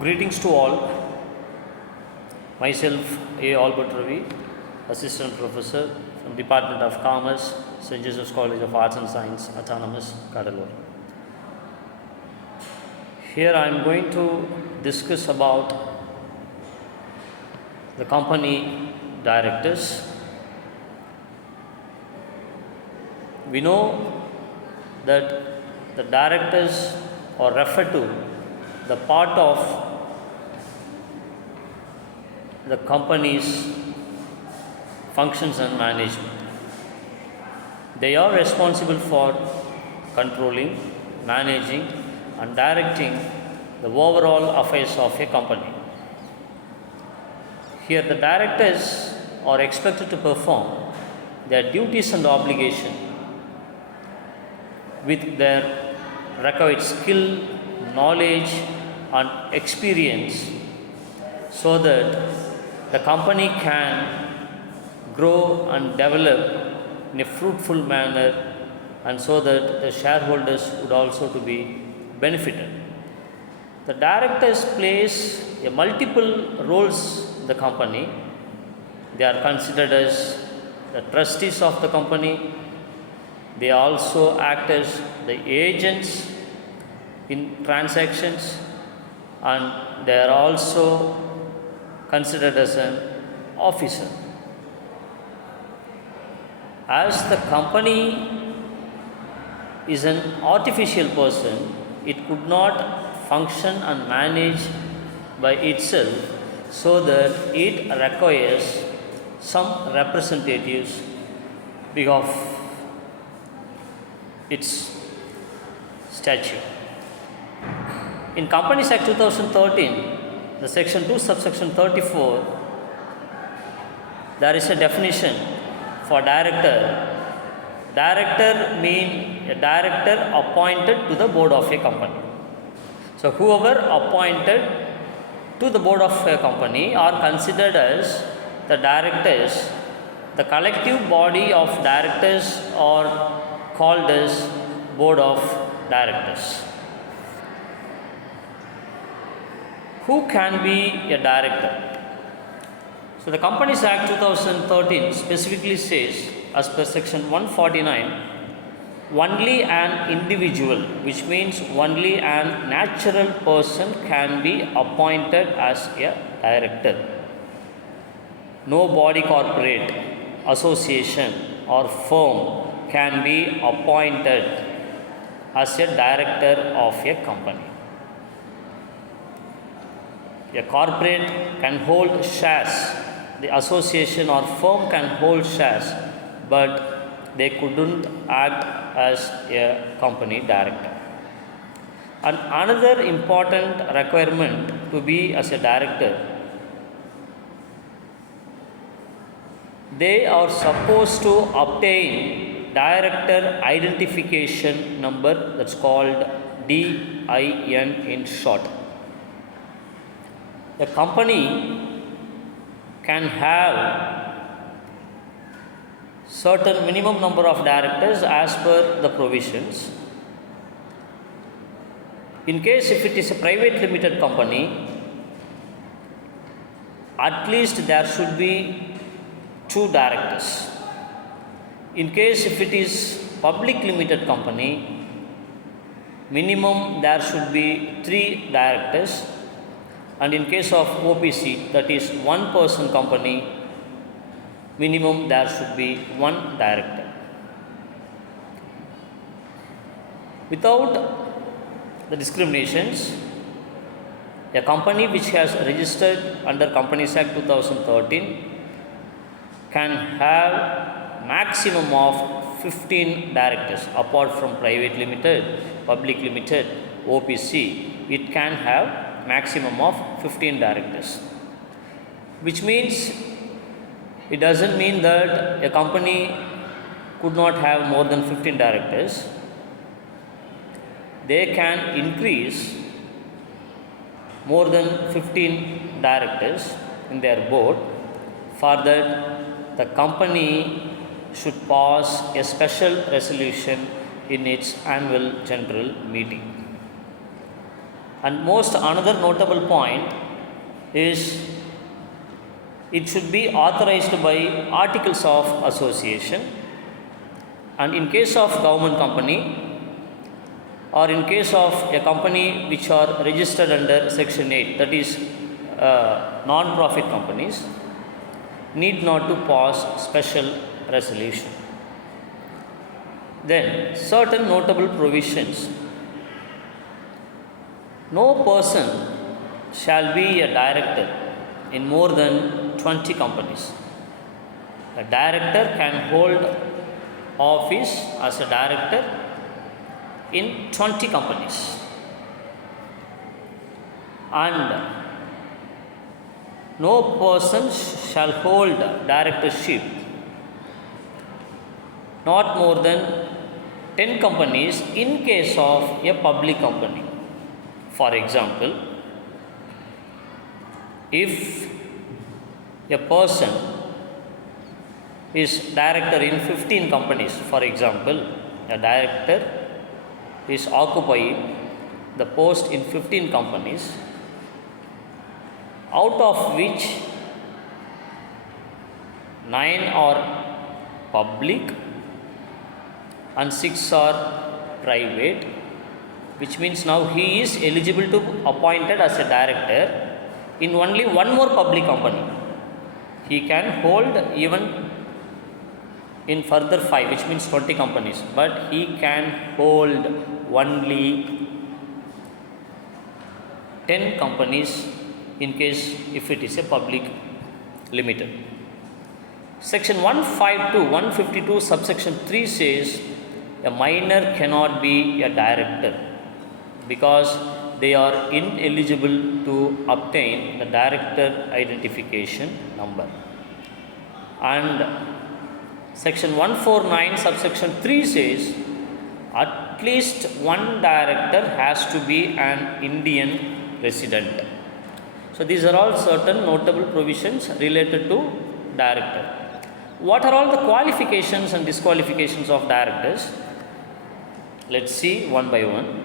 Greetings to all. Myself, A.Albert Ravi, Assistant Professor from Department of Commerce, St.Joseph's College of Arts and Science, Autonomous, Cuddalore. Here I am going to discuss about the company directors. We know that the directors are referred to the part of the company's functions and management. They are responsible for controlling, managing and directing the overall affairs of a company. Here the directors are expected to perform their duties and obligation with their required skill, knowledge and experience so that the company can grow and develop in a fruitful manner and so that the shareholders would also to be benefited. The directors plays a multiple roles in the company. They are considered as the trustees of the company. They also act as the agents in transactions and they are also considered as an officer. As the company is an artificial person, it could not function and manage by itself, so that it requires some representatives because of its statute. In Companies Act 2013, the section 2 subsection 34, there is a definition for director. Director means a director appointed to the board of a company. So whoever appointed to the board of a company are considered as the directors. The collective body of directors are called as board of directors. Who can be a director? So the Companies Act 2013 specifically says, as per section 149, only an individual, which means only an natural person can be appointed as a director. No body, corporate, association or firm can be appointed as a director of a company. A corporate can hold shares, the association or firm can hold shares, but they couldn't act as a company director. And another important requirement to be as a director, they are supposed to obtain director identification number, that's called DIN in short. A company can have certain minimum number of directors as per the provisions. In case if it is a private limited company, at least there should be 2 directors. In case if it is public limited company, minimum there should be 3 directors. And in case of OPC, that is one person company, minimum there should be 1 director. Without the discriminations, a company which has registered under Companies Act 2013 can have maximum of 15 directors. Apart from private limited, public limited, OPC, it can have maximum of 15 directors, which means it doesn't mean that a company could not have more than 15 directors. They can increase more than 15 directors in their board. For that, the company should pass a special resolution in its annual general meeting. And most another notable point is it should be authorized by articles of association, and in case of government company or in case of a company which are registered under section 8, that is non-profit companies, need not to pass special resolution. Then certain notable provisions: no person shall be a director in more than 20 companies. A director can hold office as a director in 20 companies, and no person shall hold directorship not more than 10 companies in case of a public company. For example, if a person is director in 15 companies, for example, a director is occupying the post in 15 companies, out of which 9 are public and 6 are private, which means now he is eligible to appointed as a director in only one more public company. He can hold even in further 5, which means 20 companies, but he can hold only 10 companies in case if it is a public limited. Section 152 subsection 3 says a minor cannot be a director because they are ineligible to obtain the director identification number. And section 149 subsection 3 says at least one director has to be an Indian resident. So these are all certain notable provisions related to director. What are all the qualifications and disqualifications of directors? Let's see one by one.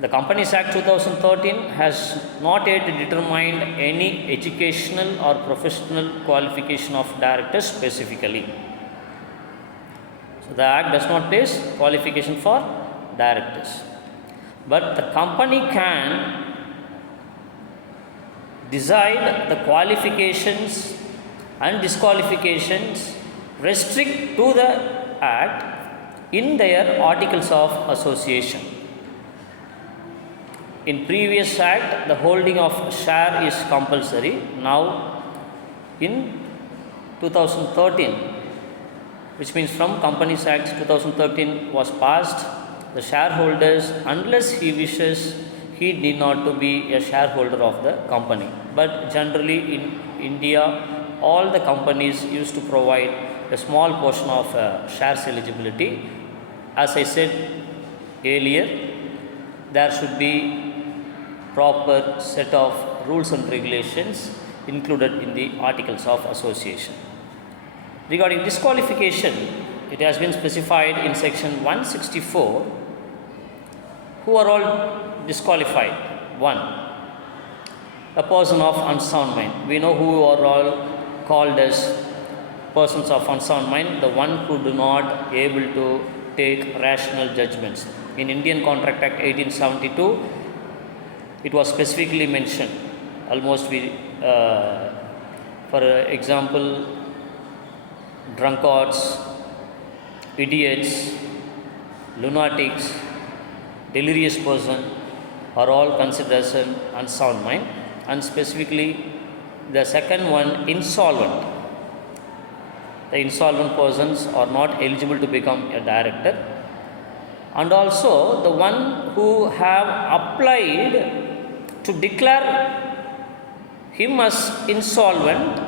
The Companies Act 2013 has not yet determined any educational or professional qualification of directors specifically. So the Act does not place qualification for directors. But the company can decide the qualifications and disqualifications restrict to the Act in their articles of association. In previous Act, the holding of share is compulsory. Now, in 2013, which means from Companies Act 2013 was passed, the shareholders, unless he wishes, he need not to be a shareholder of the company. But generally in India, all the companies used to provide a small portion of shares eligibility. As I said earlier, there should be proper set of rules and regulations included in the articles of association. Regarding disqualification, it has been specified in section 164. Who are all disqualified? 1. A person of unsound mind. We know who are all called as persons of unsound mind, the one who do not able to take rational judgments. In Indian Contract Act 1872, it was specifically mentioned. Almost we, for example, drunkards, idiots, lunatics, delirious person are all considered as an unsound mind, and specifically the second one, insolvent. The insolvent persons are not eligible to become a director, and also the one who have applied to declare him as insolvent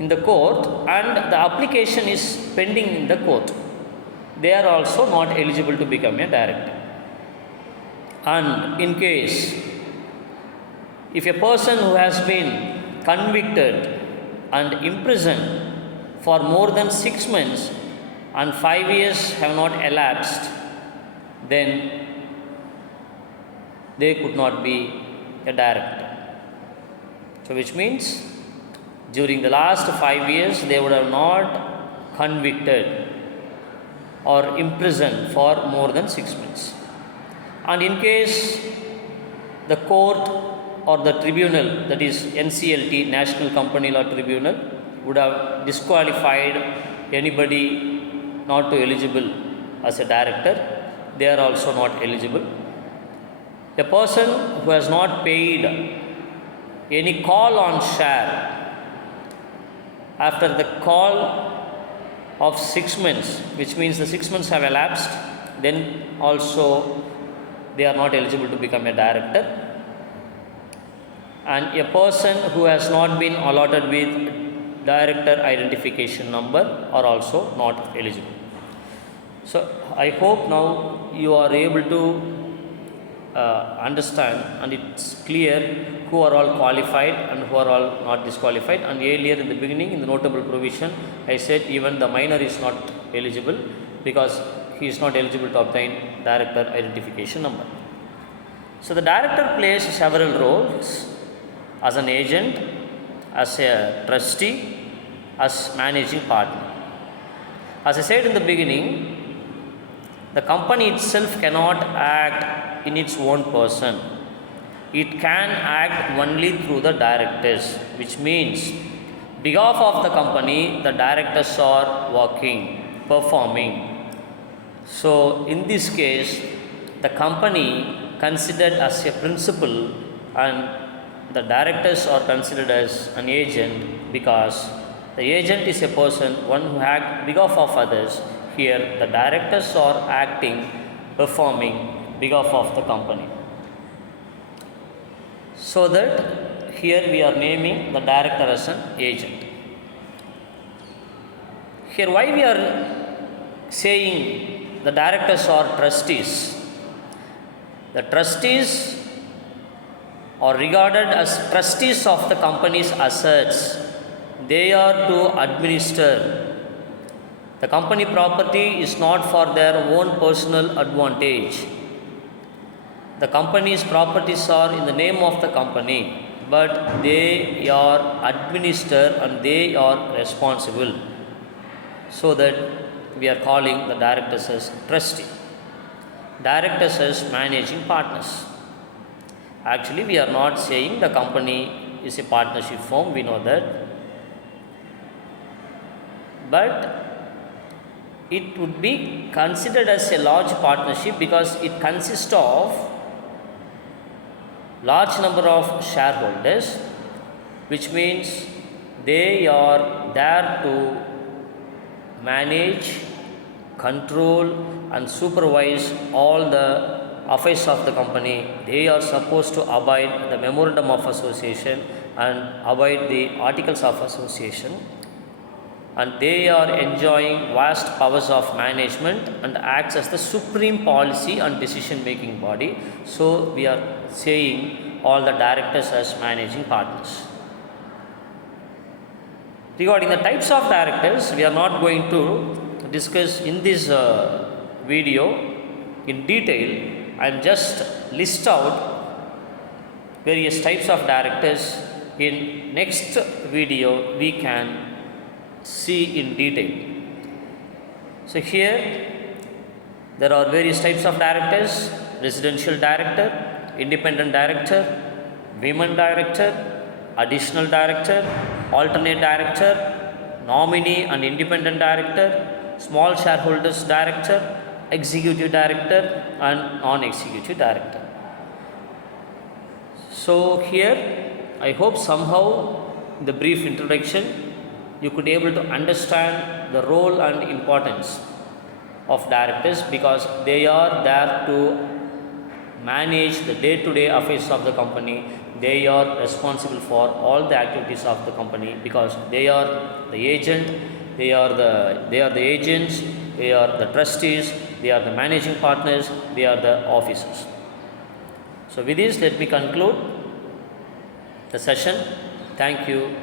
in the court and the application is pending in the court, they are also not eligible to become a director. And in case if a person who has been convicted and imprisoned for more than 6 months and 5 years have not elapsed, then they could not be a director. So which means during the last 5 years they would have not convicted or imprisoned for more than 6 months. And in case the court or the tribunal, that is NCLT, National Company Law Tribunal, would have disqualified anybody not to eligible as a director, they are also not eligible. A person who has not paid any call on share after the call of 6 months, which means the 6 months have elapsed, then also they are not eligible to become a director. And a person who has not been allotted with director identification number are also not eligible. So I hope now you are able to understand, and it's clear who are all qualified and who are all not disqualified. And earlier in the beginning, in the notable provision, I said even the minor is not eligible because he is not eligible to obtain director identification number. So the director plays several roles: as an agent, as a trustee, as managing partner. As I said in the beginning, the company itself cannot act in its own person. It can act only through the directors, which means behalf of the company, the directors are working, performing. So in this case, the company considered as a principal and the directors are considered as an agent, because the agent is a person, one who acts behalf of others. Here the directors are acting, performing behalf of the company. So that here we are naming the director as an agent. Here why we are saying the directors are trustees? The trustees are regarded as trustees of the company's assets. They are to administer. The company property is not for their own personal advantage. The company's properties are in the name of the company, but they are administered and they are responsible. So that we are calling the directors as trustee. Directors as managing partners. Actually, we are not saying the company is a partnership firm, we know that. But it would be considered as a large partnership because it consists of large number of shareholders, which means they are there to manage, control and supervise all the affairs of the company. They are supposed to abide the memorandum of association and abide the articles of association, and they are enjoying vast powers of management and acts as the supreme policy and decision making body. So we are saying all the directors as managing partners. Regarding the types of directors, we are not going to discuss in this video in detail. I will just list out various types of directors. In next video we can see in detail. So here there are various types of directors: residential director, independent director, women director, additional director, alternate director, nominee and independent director, small shareholders director, executive director and non-executive director. So here I hope somehow in the brief introduction you could be able to understand the role and importance of directors, because they are there to manage the day-to-day affairs of the company. They are responsible for all the activities of the company because they are the agent, they are the agents, they are the trustees, they are the managing partners, they are the officers. So with this, let me conclude the session. Thank you.